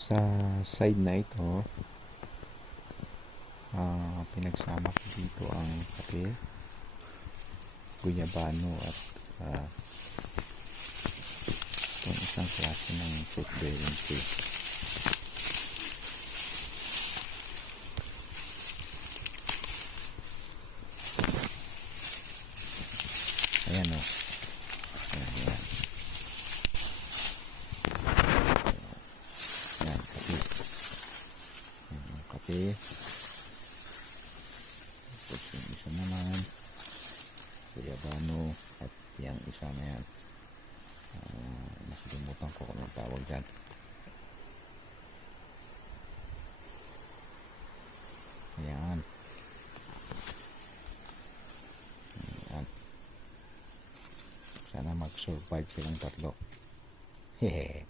Sa side na ito, pinagsama ko dito ang kape, guyabano at itong isang klase ng fruit bearing tree. Ayan o. Ayan. Ayan, kape. Ayan yung kape. Tapos yung isa naman, guyabano, at yung isa na yan. Nakalimutan ko kung anong tawag dyan. Ayan. Ayan. Sana mag-survive silang tatlo. Hehe.